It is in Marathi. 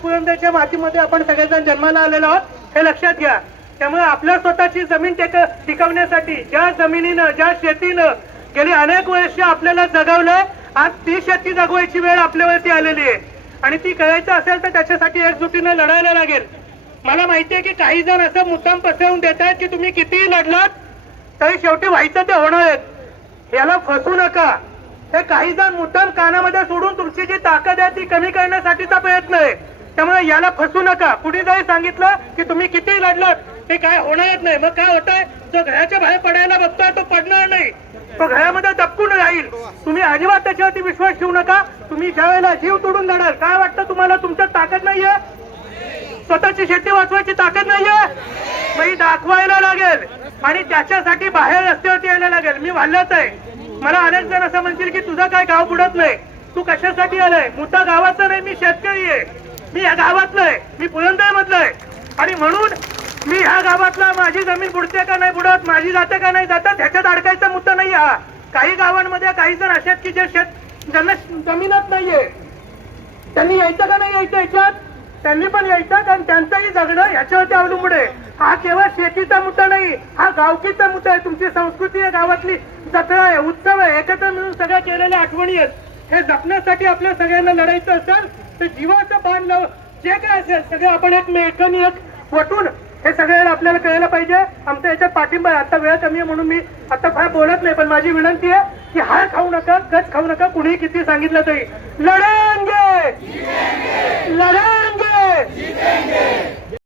पुरंदरच्या मातीमध्ये आपण सगळेजण जन्माला आलेलो आहोत हे लक्षात घ्या. त्यामुळे आपल्या स्वतःची जमीन टेक टिकवण्यासाठी ज्या जमिनीनं ज्या शेतीनं गेली अनेक वर्ष आपल्याला जगवलंय आज ती शेती जगवायची वेळ आपल्यावरती आलेली आहे. आणि ती करायचं असेल तर त्याच्यासाठी एकजुटीनं लढायला लागेल. मला माहिती आहे की काही जण असं मुद्दाम पसरवून देत आहेत की तुम्ही कितीही लढलात तरी शेवटी व्हायचं ते होणार आहेत. याला फसू नका. हे काही जण मुद्दाम कानामध्ये सोडून तुमची जी ताकद आहे ती कमी करण्यासाठीचा प्रयत्न आहे. त्यामुळे याला फसू नका. कुणी जरी सांगितलं की तुम्ही किती लढलात ते काय होणारच नाही. मग काय होतंय? जो घराच्या बाहेर पडायला बघतोय तो पडणार नाही. तो घरामध्ये दपकून राहील. तुम्ही अजिबात त्याच्यावरती विश्वास ठेवू नका. तुम्ही ज्या वेळेला जीव तोडून जाणार काय वाटतं तुम्हाला? तुमच्यात ताकद नाहीये? स्वतःची शेती वाचवायची ताकद नाहीये? मग ही दाखवायला लागेल. आणि त्याच्यासाठी बाहेर रस्त्यावरती यायला लागेल. मी वाल्ल्याच आहे. मला अनेक जण असं म्हणतील की तुझं काय गाव बुडत नाही. तू कशासाठी आलाय? मुद्दा गावाचा नाही. मी शेतकरी आहे. मी या गावातलं आहे मी पुरंदर मधलं आहे आणि म्हणून मी ह्या गावातला माझी जमीन बुडते का नाही बुडत माझी जाते का नाही जातात ह्याच्यात अडकायचा मुद्दा नाही हा. काही गावांमध्ये काही जण असे आहेत की जे शेत ज्यांना जमीनच नाहीये. त्यांनी यायचं का नाही यायचं याच्यात त्यांनी पण यायचं कारण त्यांचंही जगणं ह्याच्यावरती अवलंबून आहे. हा केवळ शेतीचा मुद्दा नाही हा गावकीचा मुद्दा आहे. तुमची संस्कृती आहे गावातली जत्रा आहे उत्सव आहे. एकत्र मिळून सगळ्या केलेल्या आठवणी आहेत. हे जपण्यासाठी आपल्या सगळ्यांना लढायचं असेल तर जीवाचं बाण लाव जे काय असेल सगळं आपण एक मेकनी एक वटून हे सगळ्याला आपल्याला कळायला पाहिजे. आमच्या याच्यात पाठिंबा आहे. आता वेळ कमी आहे म्हणून मी आता फार बोलत नाही पण माझी विनंती आहे की हार खाऊ नका गच खाऊ नका कुणीही किती सांगितलं तरी. लढेंगे लढेंगे